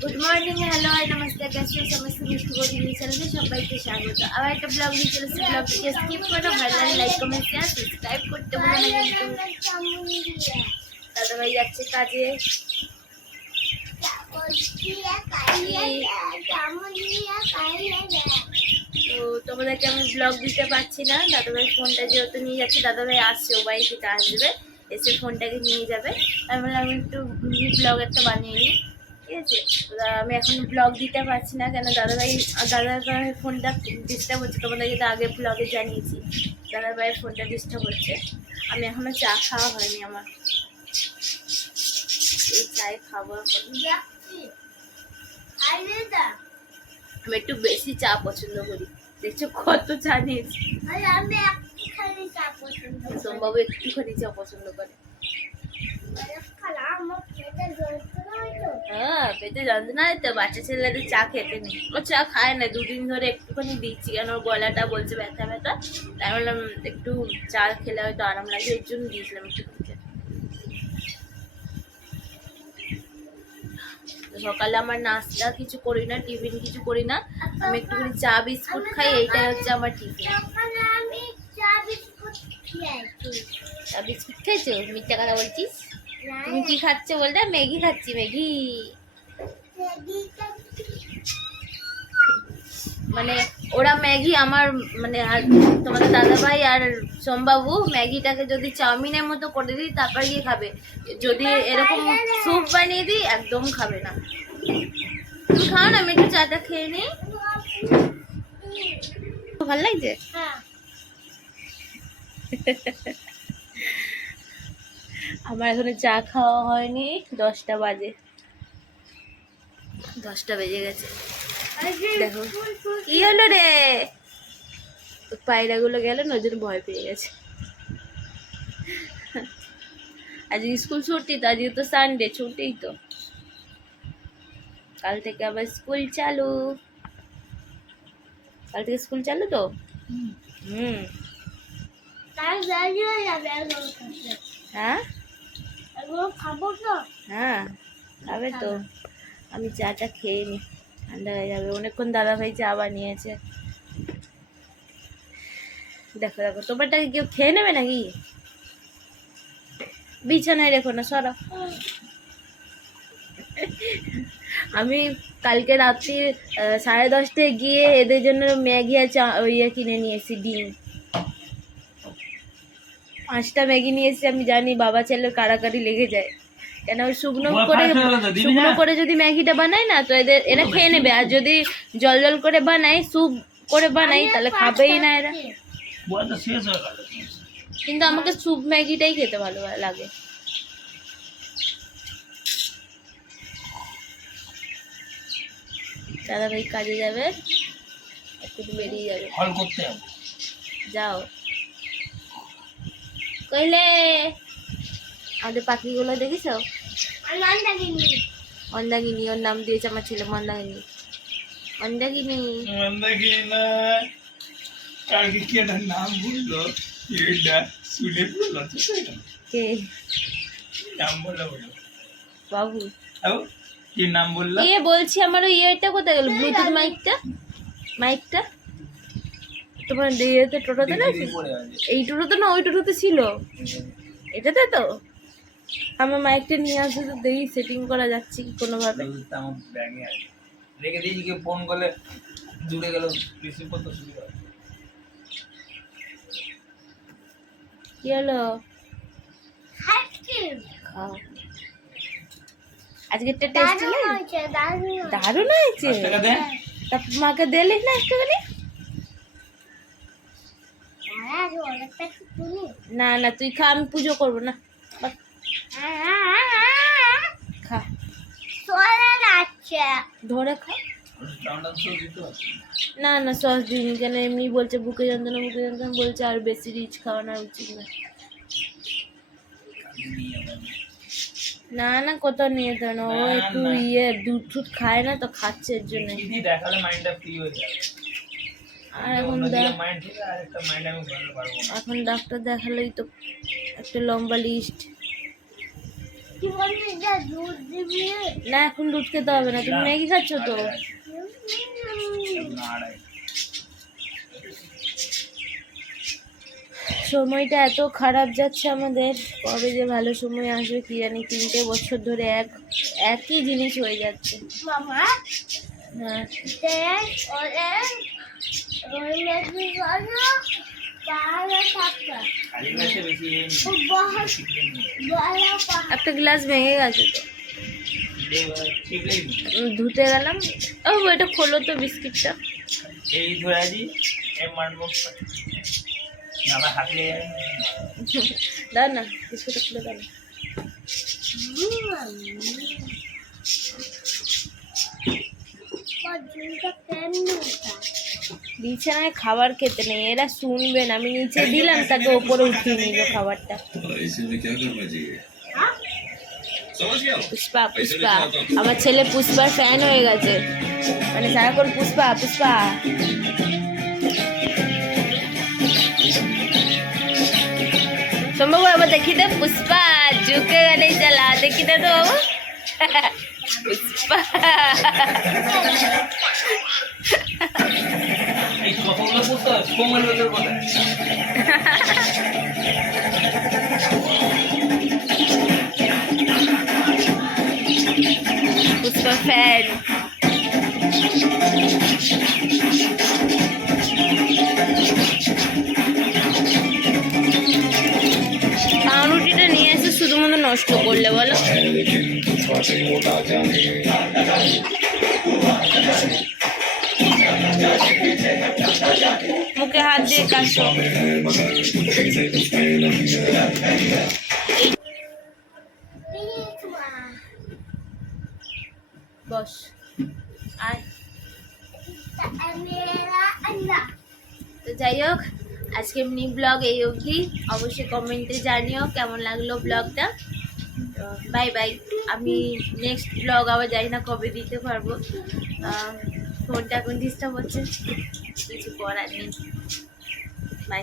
Good morning, hello, namaste, कैसे हो समस्त मिष्टी बोली न्यूज चैनल में সবাইকে স্বাগত। আবার একটা ব্লগ নিয়ে চলেছি। ব্লগটিকে স্কিপ করো, ভালো লাগলে লাইক কমেন্ট শেয়ার সাবস্ক্রাইব করতে ভুলো না কিন্তু। দাদাভাই যাচ্ছে কাজে। তো তোমাদেরকে আমি ব্লগ দিতে পারছি না, দাদাভাই ফোনটা যেহেতু নিয়ে যাচ্ছে, দাদাভাই আসছে, ও বাড়ি থেকে আসবে, এসে ফোনটাকে নিয়ে যাবে। আমি বললাম আমি একটু ব্লগ একটা বানিয়ে নিই, ঠিক আছে। আমি এখন ব্লগ দিতে পারছি না, কেন দাদাভাই ফোনটা ডিস্টার্ব হচ্ছে। তোমাদেরকে তো আগে ব্লগে জানিয়েছি দাদাভাইয়ের ফোনটা ডিস্টার্ব হচ্ছে। আমি এখনো চা খাওয়া হয়নি আমার, এই চাই খাবো এখন। আমি একটু বেশি চা পছন্দ করি, দেখছো কত চা নিয়েছি। সোমবাবু একটুখানি চা পছন্দ করে। হ্যাঁ, পেটে যন্ত্রণা হয় তো, বাচ্চা ছেলেদের চা খেতে নেই। ও চা খায় না, দুদিন ধরে একটুখানি দিচ্ছি, কেন ওর গলাটা বলছে ব্যথা ব্যথা। তাই বললাম একটু চা খেলে হয়তো আরাম লাগবে, এর জন্য দিয়েছিলাম একটু। সকালে আমার নাস্তা কিছু করি না, টিফিন কিছু করি না, আমি একটুখানি চা বিস্কুট খাই, এইটাই হচ্ছে আমার টিফিন। চা বিস্কুট খেয়েছো? মিথ্যা কথা বলছিস। তুমি কি খাচ্ছ বলতে? ম্যাগি খাচ্ছি, ম্যাগি। মানে ওরা ম্যাগি আমার মানে তোমাদের দাদাভাই আর সোমবাবু ম্যাগিটাকে যদি চাউমিনের মতো করে দিই তারপর গিয়ে খাবে, যদি এরকম স্যুপ বানিয়ে দিই একদম খাবে না। তুমি খাও না, আমি একটু চাটা খেয়ে নিই। ভালো লাগছে? আমার এখনো চা খাওয়া হয়নি, 10টা বাজে, 10টা বেজে গেছে। দেখো কি হলো রে, পায়রাগুলো গেল না, ওই জন্য ভয় পেয়ে গেছে। আজ স্কুল ছুটি তো, আজকে তো সানডে, ছুটি তো। কাল থেকে আবার স্কুল চালু, কাল থেকে স্কুল চালু তো। হ্যাঁ হ্যাঁ, খাবে তো। আমি চাটা খেয়ে নি, ঠান্ডা হয়ে যাবে। অনেকক্ষণ দাদাভাই চা বানিয়েছে। দেখো দেখো, তোমারটাকে কেউ খেয়ে নেবে নাকি? বিছানায় রেখো না, সরো। আমি কালকে রাত্রি 10:30টায় গিয়ে এদের জন্য ম্যাগি আর ইয়ে কিনে নিয়ে এসেছি, ডিম। 5টা ম্যাগি নিয়ে এসেছি। আমি জানি বাবা ছেলের কাড়াকাড়ি লেগে যায়, কেন শুকনো করে যদি ম্যাগিটা বানাই না তো এরা খেয়ে নেবে, আর যদি জল জল করে বানাই, স্যুপ করে বানাই, তাহলে খাবেই না এরা। কিন্তু আমাকে স্যুপ ম্যাগিটাই খেতে ভালো লাগে। দাদাভাই কাজে যাবে, একটু বেরিয়ে যাবে, যাও। কইলে আমাদের পাখিগুলো দেখেছো? মন্দাগিনী, ওর নাম দিয়েছে আমার ছেলে, মন্দাগিনী। মন্দাগিনী না, কালকে কি একটা নাম বললো, এটা শুনে পুরো লজ্জা পেয়ে গেল। কে নাম বললো বাবু? কি নাম বললো? এ বলছি আমার ওই ইয়েটা কোথায় গেল, ব্লুটুথ মাইকটা তোমার দিয়েতে টোটোতে না? এই টোটোতে না, ওই টোটোতে ছিল, এটাতে তো। আমার মাইকটা নিয়ে আসতে তো দেখি সেটিং করা যাচ্ছে কি কোনোভাবে। আমার ব্যাগে আছে, রেখে দিয়েছি, কেউ ফোন করলে জুড়ে গেল, রিসিভ করতে সুবিধা হয়। কি হলো? খাও, আজকেরটা টেস্টি লাগে, দারুণ হয়েছে। তা মাকে দিলি না একটুখানি? না না, তুই খা, আমি পুজো করবো না। খা, ধরে খা। না না, সস দিইনি, কেন এমনি বলছে বুকে যন্ত্রণা বলছে, আর বেশি রিচ খাওয়ানো উচিত না। না না, কোথাও নিয়ে যেত না, ও একটু দুধ টুধ খায় না তো, খাচ্ছে এর জন্য। দেখালে মাইন্ডটা ফ্রি হয়ে যাবে। আর এখন ডাক্তার দেখালেই তো একটা লম্বা লিস্ট। না এখন দুধ খেতে হবে না, তুমি ম্যাগি খাচ্ছ তো। সময়টা এত খারাপ যাচ্ছে আমাদের, কবে যে ভালো সময় আসবে কি জানি। 3টে বছর ধরে একই জিনিস হয়ে যাচ্ছে। হ্যাঁ একটা গ্লাস ভেঙে গেছে তো, ধুতে গেলাম। ও এটা খোলো তো বিস্কিটটা। এই ধরাজি মারবো না হাতে দাও না বিস্কুটটা খুলে দাও। বিছানায় খাবার খেতে নেই, এরা শুনবে না। আমি নিচে দিলাম, তাকে ওপরে উঠিয়ে নিল খাবারটা। পুষ্পা পুষ্পা, আমার ছেলে পুষ্পার ফ্যান হয়ে গেছে, মানে সারাক্ষণ পুষ্পা পুষ্পা। সম্ভব আবার দেখি দে পুষ্পা ঝুঁকে গেলে জ্বালা, দেখি দে তো পুষ্পা। এই কতগুলো পুস্তক কোমল বেতর কথা পুষ্পা ফ্যান। পাউরুটিটা নিয়ে এসে শুধুমাত্র নষ্ট করলে বলো। মুখে হাত দিয়ে কাশো। বস আর তো যাই হোক, আজকে মিনি ব্লগ এই অবধি। অবশ্যই কমেন্টে জানিও কেমন লাগলো ব্লগটা। তো বাই বাই। আমি নেক্সট ব্লগ আবার জানি না কবে দিতে পারবো, ফোনটা এখন ডিস্টার্ব হচ্ছে, কিছু করার নেই। বাই।